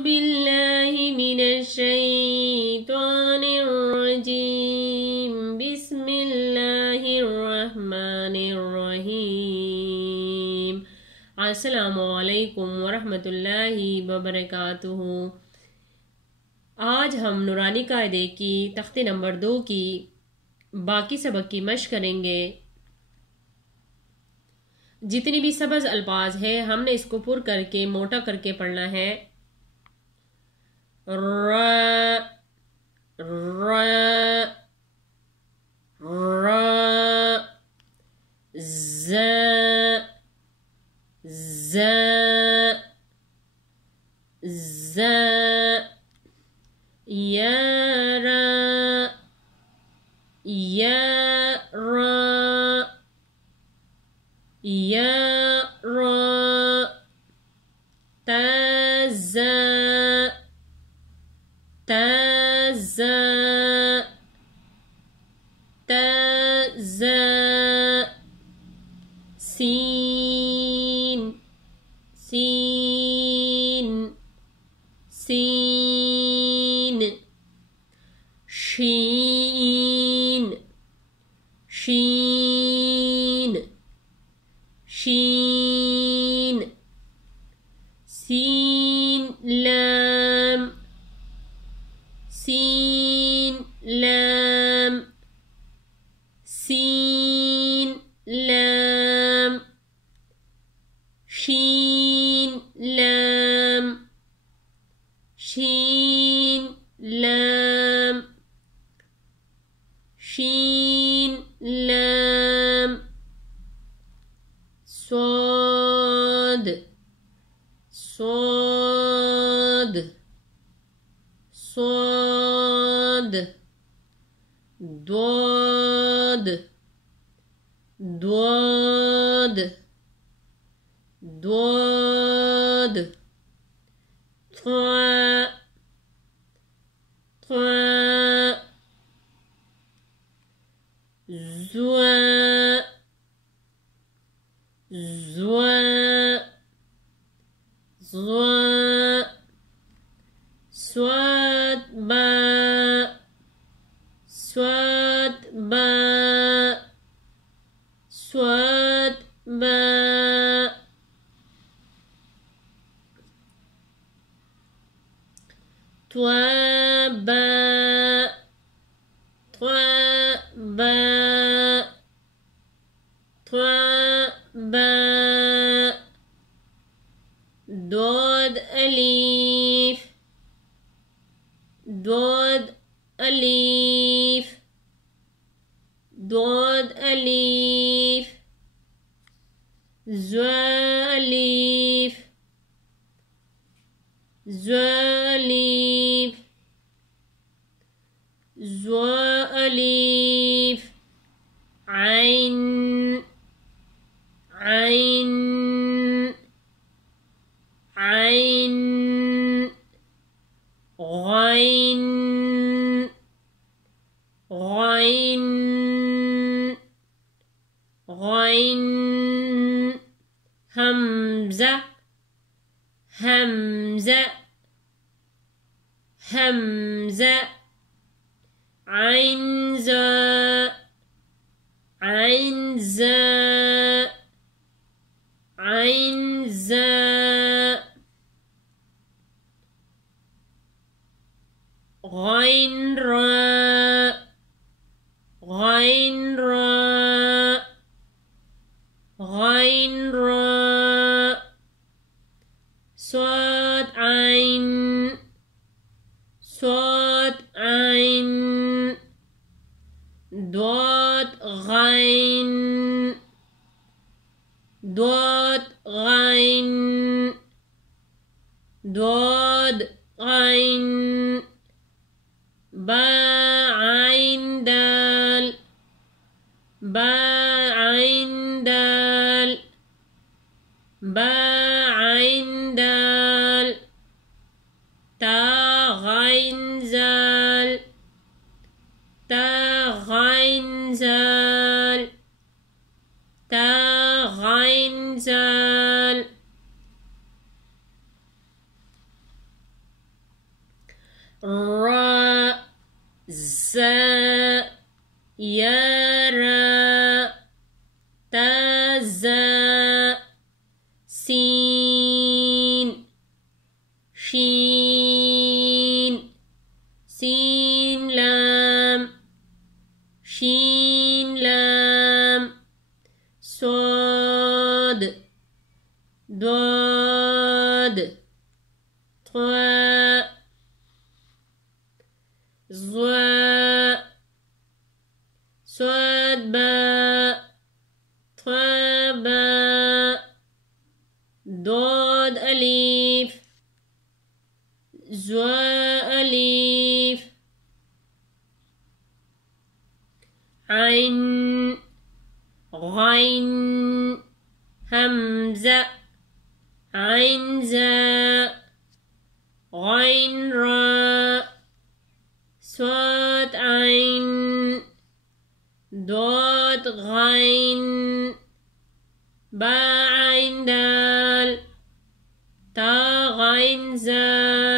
بالله من الشيطان الرجيم بسم الله الرحمن الرحيم السلام علیکم ورحمۃ اللہ وبرکاتہ۔ آج ہم نورانی قاعدے کی تختے نمبر 2 کی باقی سبق کی مشق کریں گے۔ جتنی بھی سبز الفاظ ہے ہم نے اس کو پر کر کے موٹا کر کے پڑھنا ہے۔ را را را ز ز ز یا را یا را یا را تز تز تز سین سین سین شین شین شین سین لام سین لام سین لام شین لام شین لام شین لام صاد صاد صاد ضاد ضاد ضاد طاء طاء زواء زواء زواء صاد باء صاد باء صاد باء طاء باء طاء باء طاء باء ضاد أليف ضاد أليف ضاد أليف زا أليف زا أليف زا أليف عين عين عين غين غين غين همزة همزة همزة عين زاء عين زاء عين زاء غين راء غين راء غين راء صاد عين صاد عين ضاد غين ضاد غين ضاد غين باء عين دال باء عين دال باء عين دال تا غين زال تا غين زال تا غين زال را زا يرى تزا سين شين سين لام شين لام صاد ضاد طاء ظاء صاد باء طاء باء ضاد أليف زاء أليف عين غين همزة عين زاء غين راء صاد عين ضاد غين باء عين دال تا غين زال